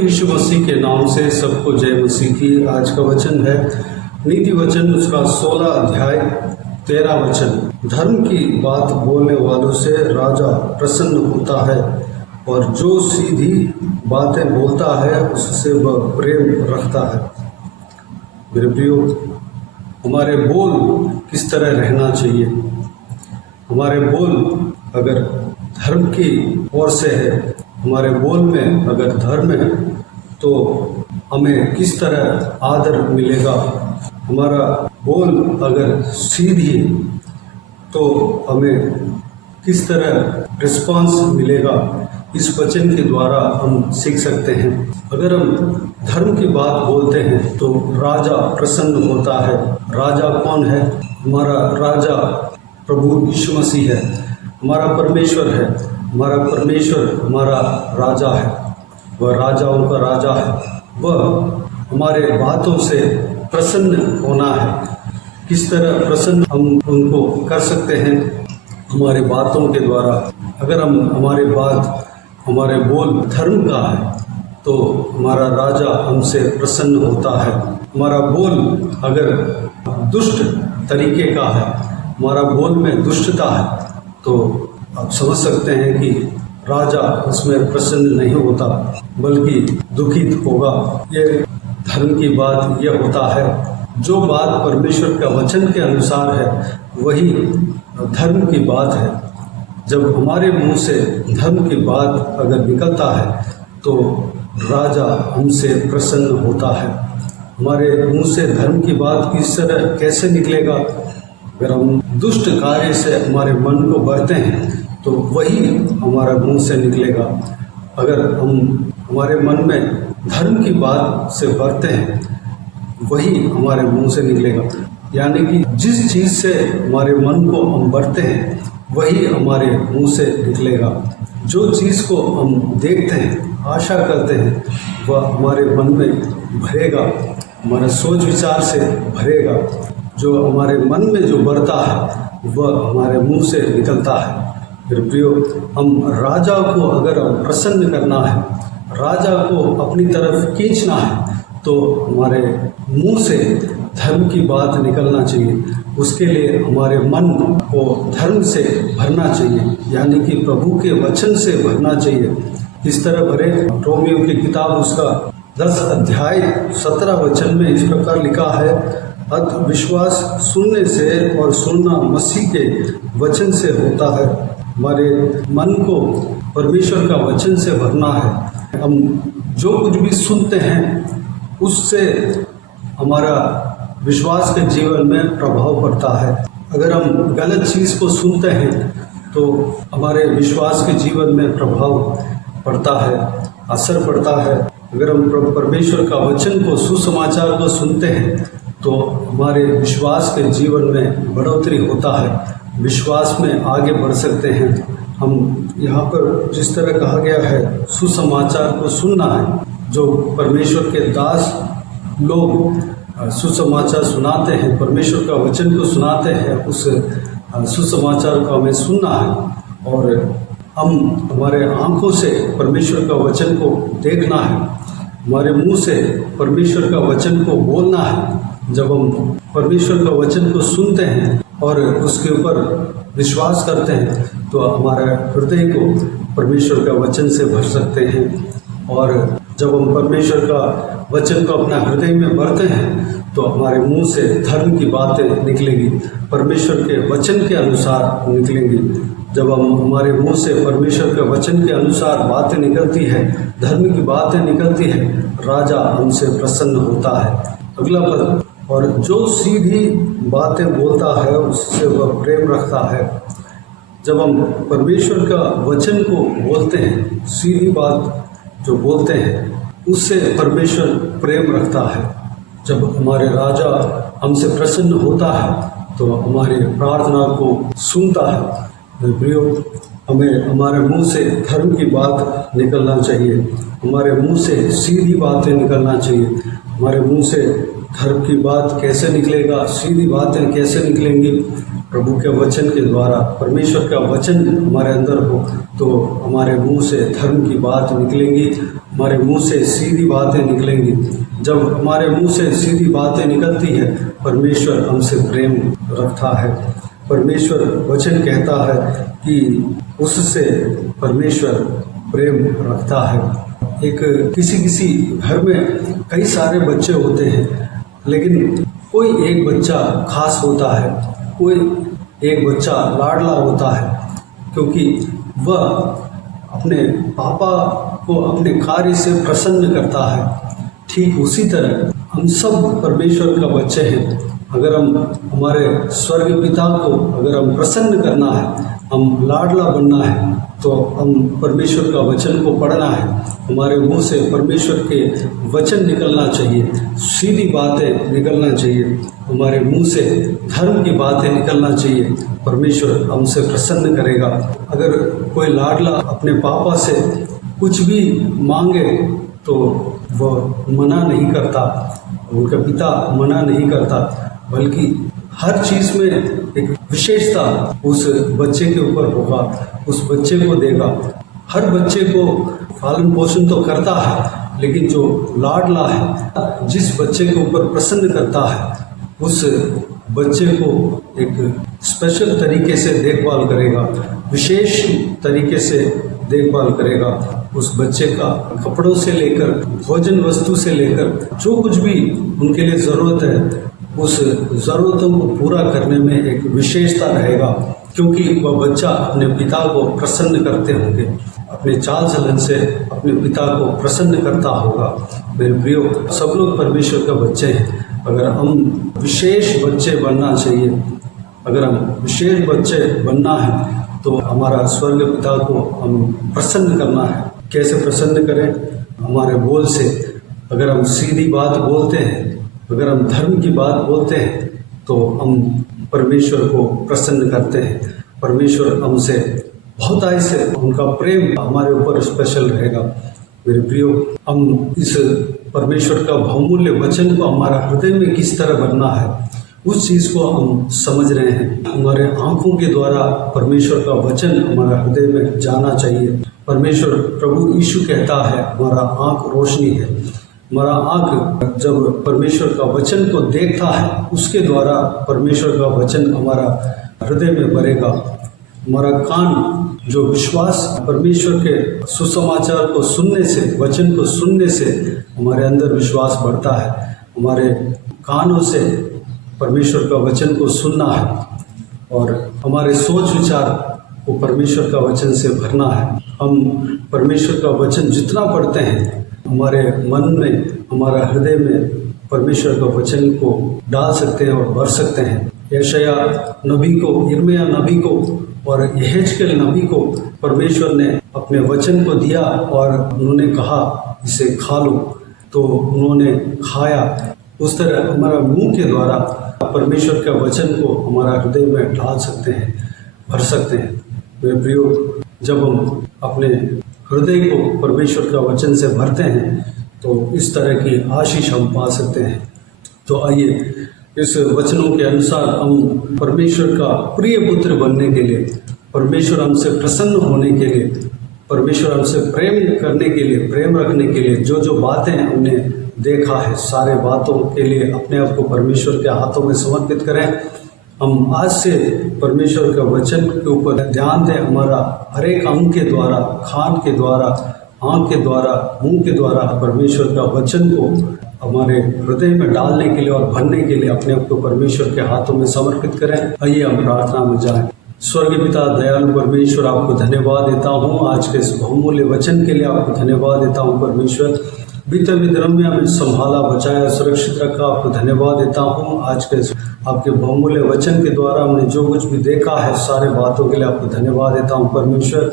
यीशु मसीह के नाम से सबको जय मसीह की। आज का वचन है नीति वचन उसका 16 अध्याय 13 वचन। धर्म की बात बोलने वालों से राजा प्रसन्न होता है और जो सीधी बातें बोलता है उससे वह प्रेम रखता है। मेरे प्रियो, हमारे बोल किस तरह रहना चाहिए? हमारे बोल अगर धर्म की ओर से है, हमारे बोल में अगर धर्म है तो हमें किस तरह आदर मिलेगा। हमारा बोल अगर सीधी है तो हमें किस तरह रिस्पांस मिलेगा। इस वचन के द्वारा हम सीख सकते हैं। अगर हम धर्म की बात बोलते हैं तो राजा प्रसन्न होता है। राजा कौन है? हमारा राजा प्रभु यीशु मसीह है, हमारा परमेश्वर है। हमारा परमेश्वर हमारा राजा है, वह राजाओं का राजा है। वह हमारे बातों से प्रसन्न होना है। किस तरह प्रसन्न हम उनको कर सकते हैं? हमारे बातों के द्वारा। अगर हम हमारे बोल धर्म का है तो हमारा राजा हमसे प्रसन्न होता है। हमारा बोल अगर दुष्ट तरीके का है, हमारा बोल में दुष्टता है, तो आप समझ सकते हैं कि राजा उसमें प्रसन्न नहीं होता बल्कि दुखित होगा। ये धर्म की बात यह होता है, जो बात परमेश्वर का वचन के अनुसार है वही धर्म की बात है। जब हमारे मुंह से धर्म की बात अगर निकलता है तो राजा हमसे प्रसन्न होता है। हमारे मुंह से धर्म की बात किस तरह कैसे निकलेगा? अगर हम दुष्ट कार्य से हमारे मन को भरते हैं तो वही हमारा मुंह से निकलेगा। अगर हम हमारे मन में धर्म की बात से भरते हैं वही हमारे मुंह से निकलेगा। यानी कि जिस चीज़ से हमारे मन को हम भरते हैं वही हमारे मुंह से निकलेगा। जो चीज़ को हम देखते हैं, आशा करते हैं, वह हमारे मन में भरेगा, हमारे सोच विचार से भरेगा। जो हमारे मन में जो बढ़ता है वह हमारे मुंह से निकलता है। फिर प्रियो, हम राजा को अगर प्रसन्न करना है, राजा को अपनी तरफ खींचना है, तो हमारे मुंह से धर्म की बात निकलना चाहिए। उसके लिए हमारे मन को धर्म से भरना चाहिए, यानी कि प्रभु के वचन से भरना चाहिए। इस तरह भरे। रोमियो की किताब उसका 10 अध्याय 17 वचन में इस प्रकार लिखा है, अतः विश्वास सुनने से और सुनना मसीह के वचन से होता है। हमारे मन को परमेश्वर का वचन से भरना है। हम जो कुछ भी सुनते हैं उससे हमारा विश्वास के जीवन में प्रभाव पड़ता है। अगर हम गलत चीज़ को सुनते हैं तो हमारे विश्वास के जीवन में प्रभाव पड़ता है, असर पड़ता है। अगर हम परमेश्वर का वचन को, सुसमाचार को सुनते हैं तो हमारे विश्वास के जीवन में बढ़ोतरी होता है, विश्वास में आगे बढ़ सकते हैं। हम यहाँ पर जिस तरह कहा गया है सुसमाचार को सुनना है, जो परमेश्वर के दास लोग सुसमाचार सुनाते हैं, परमेश्वर का वचन को सुनाते हैं, उस सुसमाचार को हमें सुनना है और हम हमारे आँखों से परमेश्वर का वचन को देखना है, हमारे मुंह से परमेश्वर का वचन को बोलना है। जब हम परमेश्वर का वचन को सुनते हैं और उसके ऊपर विश्वास करते हैं तो हमारे हृदय को परमेश्वर का वचन से भर सकते हैं। और जब हम परमेश्वर का वचन को अपना हृदय में भरते हैं तो हमारे मुंह से धर्म की बातें निकलेंगी, परमेश्वर के वचन के अनुसार निकलेंगी। जब हम हमारे मुंह से परमेश्वर के वचन के अनुसार बातें निकलती है, धर्म की बातें निकलती है, राजा हमसे प्रसन्न होता है। अगला पद, और जो सीधी बातें बोलता है उससे वह प्रेम रखता है। जब हम परमेश्वर का वचन को बोलते हैं, सीधी बात जो बोलते हैं, उससे परमेश्वर प्रेम रखता है। जब हमारे राजा हमसे प्रसन्न होता है तो हमारी प्रार्थना को सुनता है। प्रियो, हमें हमारे मुंह से धर्म की बात निकलना चाहिए, हमारे मुंह से सीधी बातें निकलना चाहिए। हमारे मुंह से धर्म की बात कैसे निकलेगा, सीधी बातें कैसे निकलेंगी? प्रभु के वचन के द्वारा। परमेश्वर का वचन हमारे अंदर हो तो हमारे मुंह से धर्म की बात निकलेंगी, हमारे मुंह से सीधी बातें निकलेंगी। जब हमारे मुंह से सीधी बातें निकलती है, परमेश्वर हमसे प्रेम रखता है। परमेश्वर वचन कहता है कि उससे परमेश्वर प्रेम रखता है। एक किसी घर में कई सारे बच्चे होते हैं, लेकिन कोई एक बच्चा खास होता है, कोई एक बच्चा लाडला होता है, क्योंकि वह अपने पापा को अपने कार्य से प्रसन्न करता है। ठीक उसी तरह हम सब परमेश्वर का बच्चे हैं। अगर हम हमारे स्वर्ग पिता को अगर हम प्रसन्न करना है, हम लाडला बनना है, तो हम परमेश्वर का वचन को पढ़ना है। हमारे मुंह से परमेश्वर के वचन निकलना चाहिए, सीधी बातें निकलना चाहिए, हमारे मुंह से धर्म की बातें निकलना चाहिए। परमेश्वर हमसे प्रसन्न करेगा। अगर कोई लाडला अपने पापा से कुछ भी मांगे तो वह मना नहीं करता, उनका पिता मना नहीं करता, बल्कि हर चीज़ में एक विशेषता उस बच्चे के ऊपर होगा, उस बच्चे को देगा। हर बच्चे को पालन पोषण तो करता है, लेकिन जो लाडला है, जिस बच्चे के ऊपर प्रसन्न करता है, उस बच्चे को एक स्पेशल तरीके से देखभाल करेगा, विशेष तरीके से देखभाल करेगा। उस बच्चे का कपड़ों से लेकर भोजन वस्तु से लेकर जो कुछ भी उनके लिए ज़रूरत है, उस ज़रूरतों को पूरा करने में एक विशेषता रहेगा, क्योंकि वह बच्चा अपने पिता को प्रसन्न करते होंगे, अपने चाल चलन से अपने पिता को प्रसन्न करता होगा। मेरे प्रियो, सब लोग परमेश्वर का बच्चे हैं। अगर हम विशेष बच्चे बनना चाहिए, अगर हम विशेष बच्चे बनना है, तो हमारा स्वर्ग पिता को हम प्रसन्न करना है। कैसे प्रसन्न करें? हमारे बोल से। अगर हम सीधी बात बोलते हैं, अगर हम धर्म की बात बोलते हैं, तो हम परमेश्वर को प्रसन्न करते हैं। परमेश्वर हमसे बहुत आय से उनका प्रेम हमारे ऊपर स्पेशल रहेगा। मेरे प्रियो, हम इस परमेश्वर का बहुमूल्य वचन को हमारा हृदय में किस तरह बनना है, उस चीज़ को हम समझ रहे हैं। हमारे आँखों के द्वारा परमेश्वर का वचन हमारा हृदय में जाना चाहिए। परमेश्वर प्रभु यीशु कहता है, हमारा आँख रोशनी है। हमारा आँख जब परमेश्वर का वचन को देखता है, उसके द्वारा परमेश्वर का वचन हमारा हृदय में भरेगा। हमारा कान जो विश्वास परमेश्वर के सुसमाचार को सुनने से, वचन को सुनने से हमारे अंदर विश्वास बढ़ता है। हमारे कानों से परमेश्वर का वचन को सुनना है और हमारे सोच विचार को परमेश्वर का वचन से भरना है। हम परमेश्वर का वचन जितना पढ़ते हैं, हमारे मन में, हमारा हृदय में परमेश्वर का वचन को डाल सकते हैं और भर सकते हैं। यशाया नबी को, यिर्मयाह नबी को और यहेजकेल नबी को परमेश्वर ने अपने वचन को दिया और उन्होंने कहा, इसे खा लो, तो उन्होंने खाया। उस तरह हमारा मुंह के द्वारा परमेश्वर का वचन को हमारा हृदय में डाल सकते हैं, भर सकते हैं। मेरे प्रियो, जब हम अपने हृदय को परमेश्वर का वचन से भरते हैं, तो इस तरह की आशीष हम पा सकते हैं। तो आइए, इस वचनों के अनुसार हम परमेश्वर का प्रिय पुत्र बनने के लिए, परमेश्वर हमसे प्रसन्न होने के लिए, परमेश्वर हमसे प्रेम करने के लिए, प्रेम रखने के लिए जो जो बातें हमने देखा है, सारे बातों के लिए अपने आप को परमेश्वर के हाथों में समर्पित करें। हम आज से परमेश्वर का वचन के ऊपर ध्यान दें। हमारा हर एक अंग के द्वारा, कान के द्वारा, आँख के द्वारा, मुंह के द्वारा परमेश्वर का वचन को हमारे हृदय में डालने के लिए और भरने के लिए अपने आप को परमेश्वर के हाथों में समर्पित करें। आइए हम प्रार्थना में जाएं। स्वर्गीय पिता, दयालु परमेश्वर, आपको धन्यवाद देता हूँ आज के इस बहुमूल्य वचन के लिए। आपको धन्यवाद देता हूँ परमेश्वर, बीते हुए दिनों में हमें संभाला, बचाया, सुरक्षित रखा। आपको धन्यवाद देता हूँ आज के आपके बहुमूल्य वचन के द्वारा हमने जो कुछ भी देखा है, सारे बातों के लिए आपको धन्यवाद देता हूँ परमेश्वर।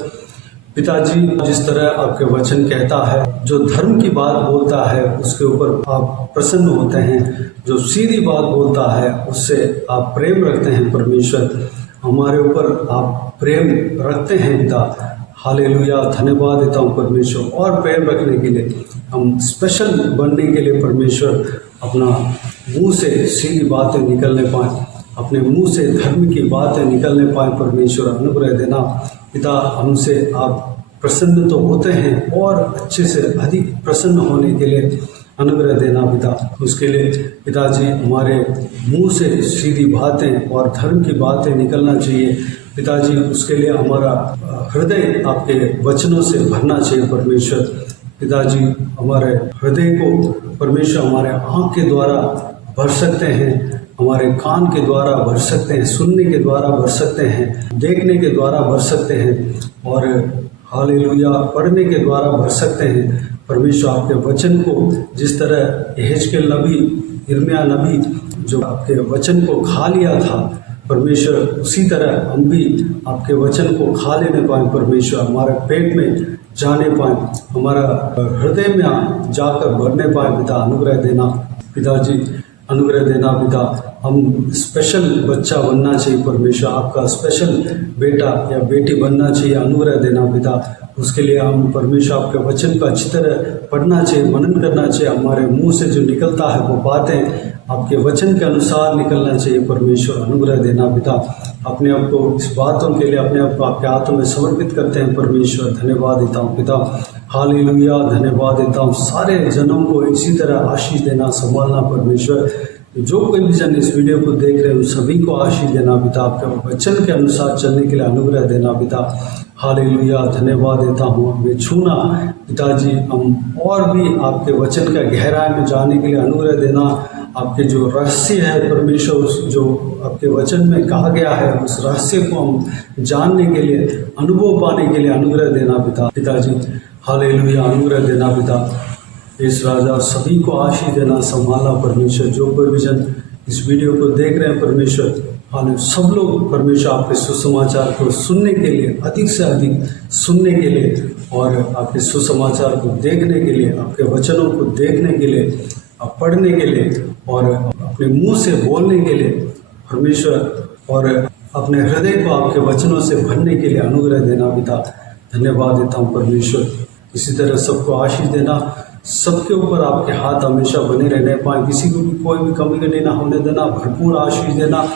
पिताजी, जिस तरह आपके वचन कहता है, जो धर्म की बात बोलता है उसके ऊपर आप प्रसन्न होते हैं, जो सीधी बात बोलता है उससे आप प्रेम रखते हैं परमेश्वर। हमारे ऊपर आप प्रेम रखते हैं पिता। हालेलुया, धन्यवाद देता हूँ परमेश्वर। और प्रेम रखने के लिए, हम स्पेशल बनने के लिए परमेश्वर अपना मुंह से सीधी बातें निकलने पाएँ, अपने मुंह से धर्म की बातें निकलने पाएँ। परमेश्वर अनुग्रह देना पिता, हमसे आप प्रसन्न तो होते हैं और अच्छे से अधिक प्रसन्न होने के लिए अनुग्रह देना पिता। उसके लिए पिताजी हमारे मुंह से सीधी बातें और धर्म की बातें निकलना चाहिए पिताजी। उसके लिए हमारा हृदय आपके वचनों से भरना चाहिए परमेश्वर। पिताजी हमारे हृदय को परमेश्वर हमारे आँख के द्वारा भर सकते हैं, हमारे कान के द्वारा भर सकते हैं, सुनने के द्वारा भर सकते हैं, देखने के द्वारा भर सकते हैं और हालेलुया पढ़ने के द्वारा भर सकते हैं। परमेश्वर आपके वचन को जिस तरह यहेजकेल नबी, यिर्मयाह नबी जो आपके वचन को खा लिया था परमेश्वर, उसी तरह हम भी आपके वचन को खा लेने पाएँ परमेश्वर, हमारे पेट में जाने पाएँ, हमारा हृदय में जाकर भरने पाएँ पिता। अनुग्रह देना पिताजी, अनुग्रह देना पिता। हम स्पेशल बच्चा बनना चाहिए परमेश्वर, आपका स्पेशल बेटा या बेटी बनना चाहिए, अनुग्रह देना पिता। उसके लिए हम परमेश्वर आपके वचन को अच्छी तरह पढ़ना चाहिए, मनन करना चाहिए। हमारे मुंह से जो निकलता है वो बातें आपके वचन के अनुसार निकलना चाहिए परमेश्वर। अनुग्रह देना पिता। अपने आप को इस बातों के लिए अपने आप को आपके हाथों में समर्पित करते हैं परमेश्वर। धन्यवाद देता हूँ पिता, हालेलुया। धन्यवाद देता हूँ। सारे जनों को इसी तरह आशीष देना, संभालना परमेश्वर। जो कोई भी जन इस वीडियो को देख रहे हैं उन सभी को आशीष देना पिता। आपके वचन के अनुसार चलने के लिए अनुग्रह देना पिता। हालेलुया। धन्यवाद देता हूँ। हमें छूना पिताजी, हम और भी आपके वचन का गहराई में जाने के लिए अनुग्रह देना। आपके जो रहस्य है परमेश्वर, उस जो आपके वचन में कहा गया है उस रहस्य को हम जानने के लिए, अनुभव पाने के लिए अनुग्रह देना पिताजी। हालेलुया। अनुग्रह देना पिता। इस राजा सभी को आशीष देना, संभालना परमेश्वर। जो कोई भी जन इस वीडियो को देख रहे हैं परमेश्वर, हालेलुया, सब लोग परमेश्वर आपके सुसमाचार को सुनने के लिए, अधिक से अधिक सुनने के लिए और आपके सुसमाचार को देखने के लिए, आपके वचनों को देखने के लिए, पढ़ने के लिए और अपने मुंह से बोलने के लिए परमेश्वर, और अपने हृदय को आपके वचनों से भरने के लिए अनुग्रह देना पिता। धन्यवाद देता हूँ परमेश्वर। इसी तरह सबको आशीष देना, सबके ऊपर आपके हाथ हमेशा बने रहने पाए, किसी को भी कोई भी कमी कमी ना होने देना, भरपूर आशीष देना।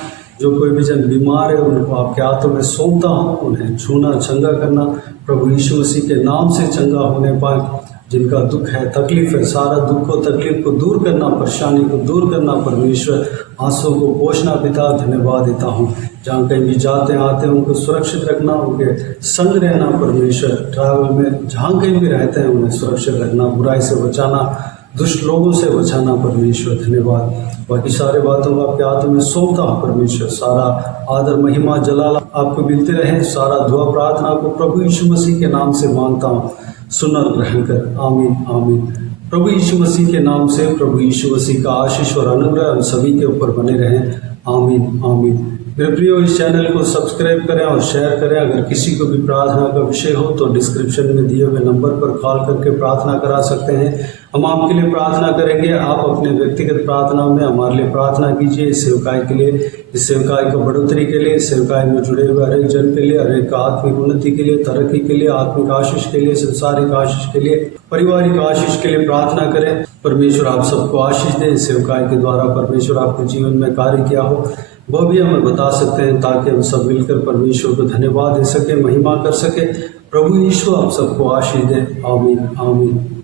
जो कोई भी जन बीमार है उनको आपके हाथों में सौंपता हूँ, उन्हें छूना, चंगा करना प्रभु यीशु मसीह के नाम से चंगा होने पाए। जिनका दुख है, तकलीफ है, सारा दुख को, तकलीफ को दूर करना, परेशानी को दूर करना परमेश्वर। आंसुओं को पोंछना पिता। धन्यवाद देता हूँ। जहाँ कहीं भी जाते आते हैं उनको सुरक्षित रखना, उनके संग रहना परमेश्वर। ट्रैवल में जहाँ कहीं भी रहते हैं उन्हें सुरक्षित रखना, बुराई से बचाना, दुष्ट लोगों से बचाना परमेश्वर। धन्यवाद। बाकी सारे बातों को आपके हाथों में सौंपता हूँ परमेश्वर। सारा आदर, महिमा, जलाल आपको मिलते रहे। सारा दुआ प्रार्थना को प्रभु यीशु मसीह के नाम से मांगता हूँ, सुन और ग्रहण कर। आमीन आमीन। प्रभु यीशु मसीह के नाम से प्रभु यीशु मसीह का आशीष और अनुग्रह हम सभी के ऊपर बने रहें। आमीन आमीन। मेरे प्रियो, इस चैनल को सब्सक्राइब करें और शेयर करें। अगर किसी को भी प्रार्थना का विषय हो तो डिस्क्रिप्शन में दिए हुए नंबर पर कॉल करके प्रार्थना करा सकते हैं। हम आपके लिए प्रार्थना करेंगे। आप अपने व्यक्तिगत प्रार्थना में हमारे लिए प्रार्थना कीजिए। इस सेवकाई के लिए, इस सेवकाई को बढ़ोतरी के लिए, सेवकाई में जुड़े हुए हर एक जन के लिए, हर एक आत्मिक उन्नति के लिए, तरक्की के लिए, आत्मिक आशीष के लिए, संसारिक आशीष के लिए, पारिवारिक आशीष के लिए प्रार्थना करें। परमेश्वर आप सबको आशीष दे। इस सेवकाई के द्वारा परमेश्वर आपके जीवन में कार्य किया हो वह भी हमें बता सकते हैं, ताकि हम सब मिलकर परमेश्वर को धन्यवाद दे सके, महिमा कर सके। प्रभु यीशु आप सबको आशीष दे। आमीन आमीन।